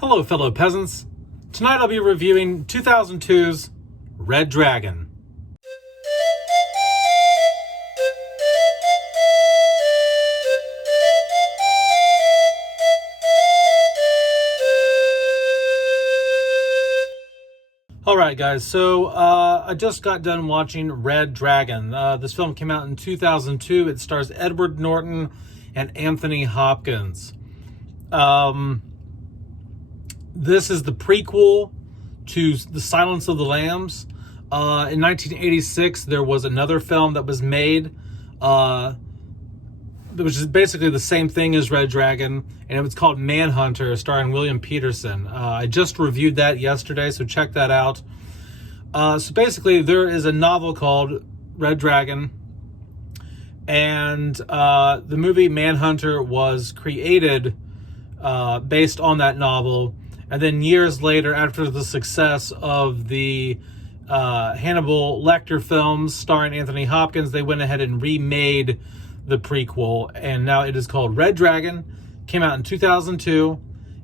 Hello, fellow peasants. Tonight I'll be reviewing 2002's Red Dragon. Alright guys, so I just got done watching Red Dragon. This film came out in 2002. It stars Edward Norton and Anthony Hopkins. This is the prequel to The Silence of the Lambs. In 1986, there was another film that was made, which is basically the same thing as Red Dragon, and it was called Manhunter, starring William Peterson. I just reviewed that yesterday, so check that out. So basically, there is a novel called Red Dragon, and the movie Manhunter was created based on that novel. And then years later, after the success of the Hannibal Lecter films starring Anthony Hopkins, they went ahead and remade the prequel, and now it is called Red Dragon. Came out in 2002.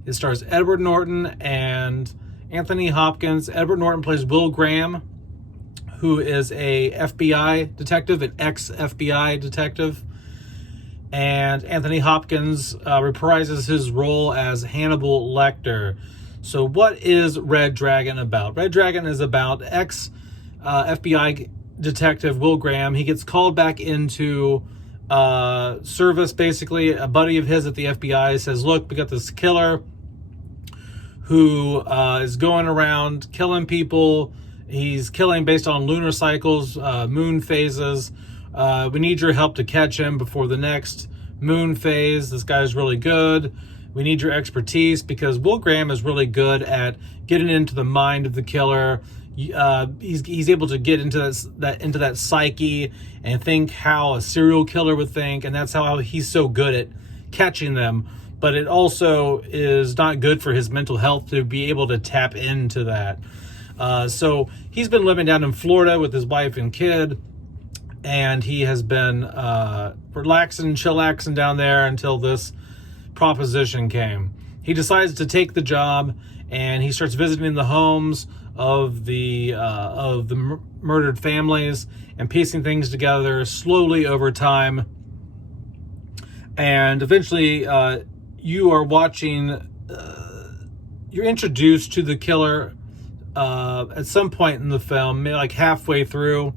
It stars Edward Norton and Anthony Hopkins. Edward Norton plays Will Graham, who is a FBI detective, an ex-FBI detective. And Anthony Hopkins reprises his role as Hannibal Lecter. So what is Red Dragon about? Red Dragon is about ex-FBI detective Will Graham. He gets called back into service, basically. A buddy of his at the FBI says, look, we got this killer who is going around killing people. He's killing based on lunar cycles, moon phases. We need your help to catch him before the next moon phase. This guy's really good. We need your expertise, because Will Graham is really good at getting into the mind of the killer. He's able to get into that psyche and think how a serial killer would think, and that's how he's so good at catching them. But it also is not good for his mental health to be able to tap into that. So he's been living down in Florida with his wife and kid, and he has been relaxing, chillaxing down there until this proposition came. He decides to take the job, and he starts visiting the homes of the murdered families and piecing things together slowly over time. And eventually, you are watching. You're introduced to the killer at some point in the film, maybe like halfway through.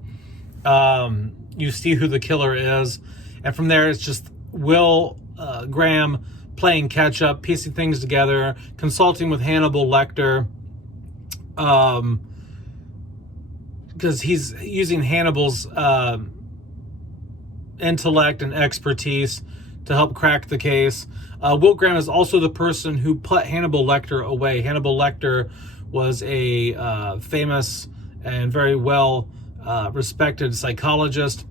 You see who the killer is, and from there it's just Will Graham playing catch up, piecing things together, consulting with Hannibal Lecter, because he's using Hannibal's intellect and expertise to help crack the case. Will Graham is also the person who put Hannibal Lecter away. Hannibal Lecter was a famous and very well respected psychologist,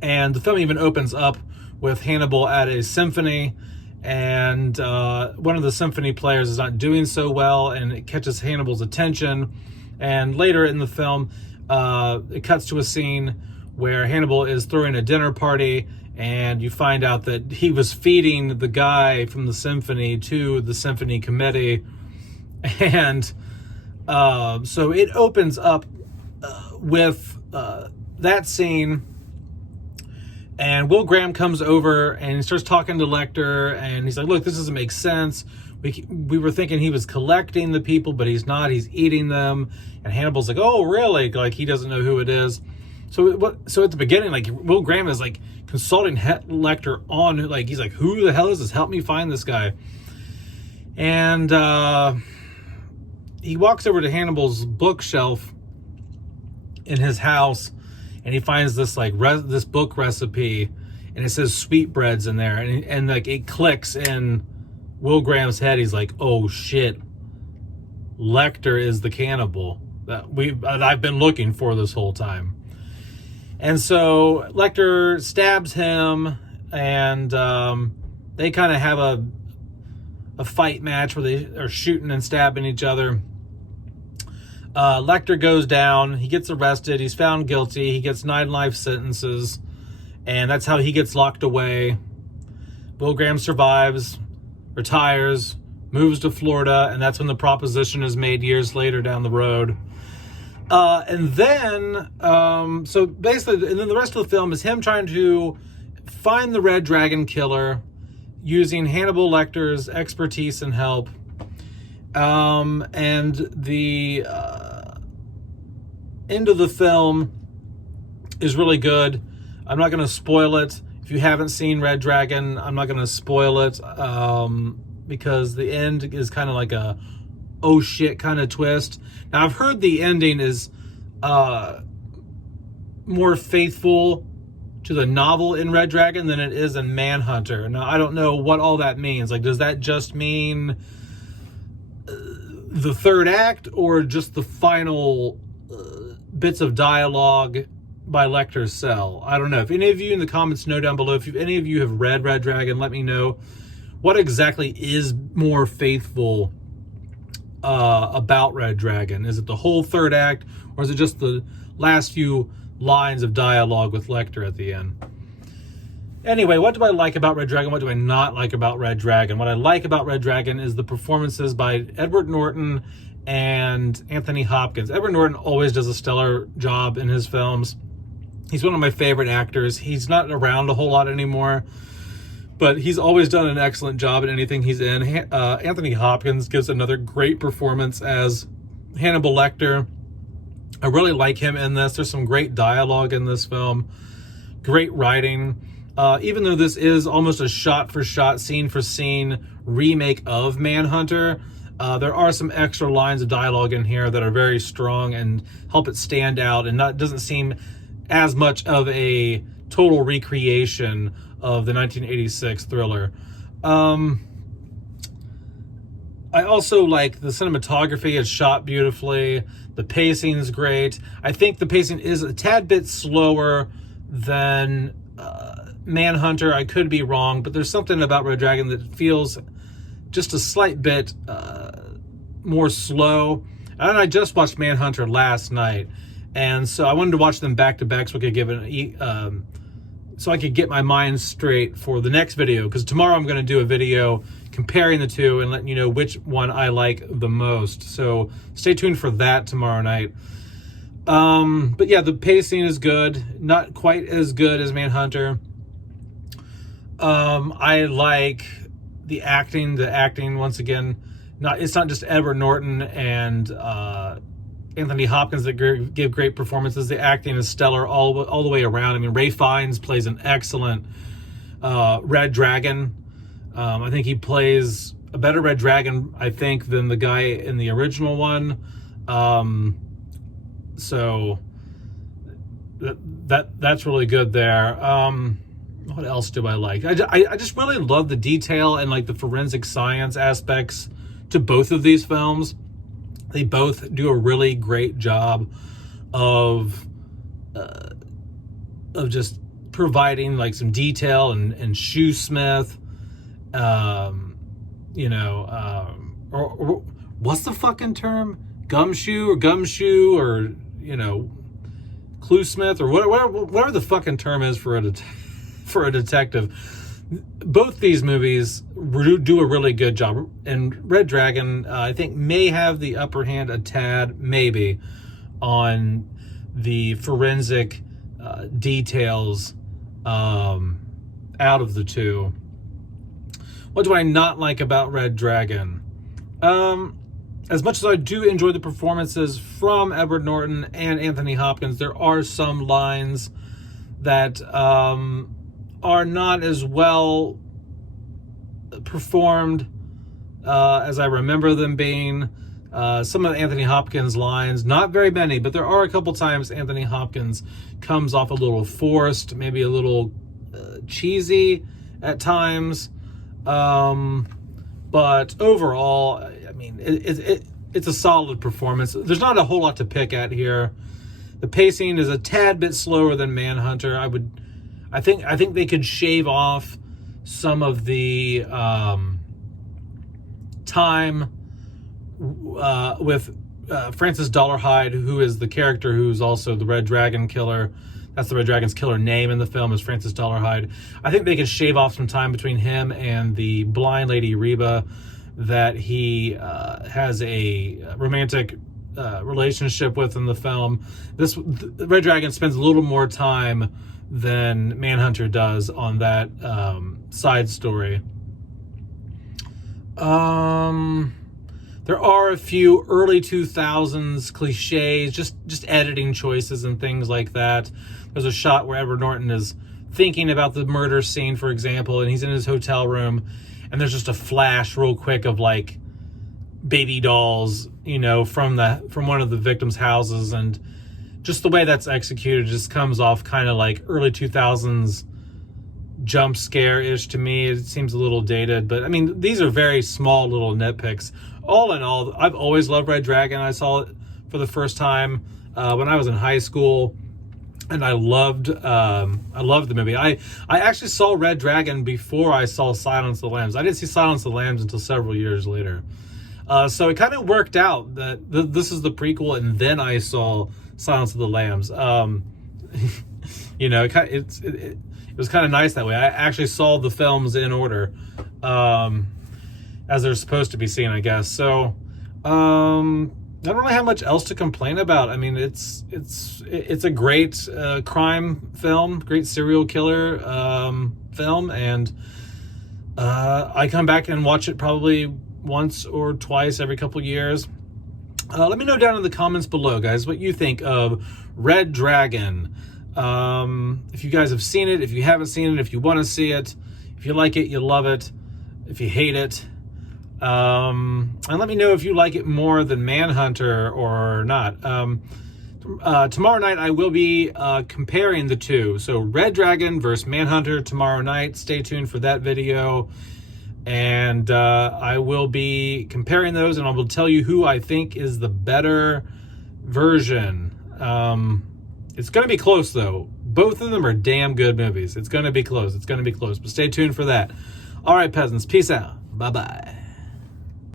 and the film even opens up with Hannibal at a symphony, and one of the symphony players is not doing so well, and it catches Hannibal's attention. And later in the film, it cuts to a scene where Hannibal is throwing a dinner party, and you find out that he was feeding the guy from the symphony to the symphony committee. And so it opens up with that scene, and Will Graham comes over and he starts talking to Lecter, and he's like, look, this doesn't make sense. We were thinking he was collecting the people, but he's not. He's eating them. And Hannibal's like, oh, really? Like, he doesn't know who it is. So at the beginning, like, Will Graham is like consulting Lecter on, like, he's like, who the hell is this? Help me find this guy. And he walks over to Hannibal's bookshelf in his house, and he finds this like this book recipe, and it says sweetbreads in there, and like it clicks in Will Graham's head. He's like, oh shit, Lecter is the cannibal that I've been looking for this whole time. And so Lecter stabs him, and they kind of have a fight match where they are shooting and stabbing each other. Lecter goes down, he gets arrested, he's found guilty, he gets 9 life sentences, and that's how he gets locked away. Will Graham survives, retires, moves to Florida, and that's when the proposition is made years later down the road. And then, so basically, and then the rest of the film is him trying to find the Red Dragon killer using Hannibal Lecter's expertise and help. And the end of the film is really good. I'm not going to spoil it. If you haven't seen Red Dragon, I'm not going to spoil it, because the end is kind of like a oh shit kind of twist. Now, I've heard the ending is more faithful to the novel in Red Dragon than it is in Manhunter. Now, I don't know what all that means. Like, does that just mean the third act, or just the final bits of dialogue by Lecter's cell? I don't know. If any of you in the comments know down below, if any of you have read Red Dragon, let me know what exactly is more faithful about Red Dragon. Is it the whole third act, or is it just the last few lines of dialogue with Lecter at the end? Anyway, what do I like about Red Dragon? What do I not like about Red Dragon? What I like about Red Dragon is the performances by Edward Norton and Anthony Hopkins. Edward Norton always does a stellar job in his films. He's one of my favorite actors. He's not around a whole lot anymore, but he's always done an excellent job in anything he's in. Anthony Hopkins gives another great performance as Hannibal Lecter. I really like him in this. There's some great dialogue in this film, great writing. Even though this is almost a shot-for-shot, scene-for-scene remake of Manhunter, there are some extra lines of dialogue in here that are very strong and help it stand out, and doesn't seem as much of a total recreation of the 1986 thriller. I also like the cinematography. It's shot beautifully. The pacing's great. I think the pacing is a tad bit slower than Manhunter. I could be wrong, but there's something about Red Dragon that feels just a slight bit more slow. And I just watched Manhunter last night, and so I wanted to watch them back to back so I could so I could get my mind straight for the next video, because tomorrow I'm going to do a video comparing the two and letting you know which one I like the most. So stay tuned for that tomorrow night. But yeah, the pacing is good. Not quite as good as Manhunter. I like the acting. The acting, once again, it's not just Edward Norton and Anthony Hopkins that give great performances. The acting is stellar all the way around. I mean, Ralph Fiennes plays an excellent Red Dragon. I think he plays a better Red Dragon, I think, than the guy in the original one. So that's really good there. What else do I like? I just really love the detail and like the forensic science aspects to both of these films. They both do a really great job of just providing like some detail and shoesmith, or what's the fucking term? Gumshoe or cluesmith or whatever the fucking term is for a detective. Both these movies do a really good job, and Red Dragon, I think, may have the upper hand a tad, maybe, on the forensic details out of the two. What do I not like about Red Dragon? As much as I do enjoy the performances from Edward Norton and Anthony Hopkins, there are some lines that are not as well performed as I remember them being. Some of Anthony Hopkins' lines, not very many, but there are a couple times Anthony Hopkins comes off a little forced, maybe a little cheesy at times. But overall, I mean, it's a solid performance. There's not a whole lot to pick at here. The pacing is a tad bit slower than Manhunter. I think they could shave off some of the time with Francis Dolarhyde, who is the character who's also the Red Dragon killer. That's the Red Dragon's killer name in the film, is Francis Dolarhyde. I think they could shave off some time between him and the blind lady Reba. that he has a romantic relationship with in the film. Red Dragon spends a little more time than Manhunter does on that side story. There are a few early 2000s cliches, just editing choices and things like that. There's a shot where Edward Norton is thinking about the murder scene, for example, and he's in his hotel room, and there's just a flash real quick of like baby dolls, you know, from one of the victims' houses, and just the way that's executed just comes off kind of like early 2000s jump scare-ish to me. It seems a little dated, but I mean, these are very small little nitpicks. All in all, I've always loved Red Dragon. I saw it for the first time when I was in high school, and I loved the movie. I actually saw Red Dragon before I saw Silence of the Lambs. I didn't see Silence of the Lambs until several years later. So it kind of worked out that this is the prequel, and then I saw Silence of the Lambs. You know, it was kind of nice that way. I actually saw the films in order, as they're supposed to be seen, I guess. So, I don't really have much else to complain about. I mean, it's a great crime film, great serial killer film, and I come back and watch it probably once or twice every couple years. Let me know down in the comments below, guys, what you think of Red Dragon. If you guys have seen it, if you haven't seen it, if you want to see it, if you like it, you love it, if you hate it. And let me know if you like it more than Manhunter or not. Tomorrow night I will be comparing the two. So Red Dragon versus Manhunter tomorrow night. Stay tuned for that video. And I will be comparing those, and I will tell you who I think is the better version. It's going to be close, though. Both of them are damn good movies. It's going to be close. It's going to be close. But stay tuned for that. All right, peasants. Peace out. Bye-bye.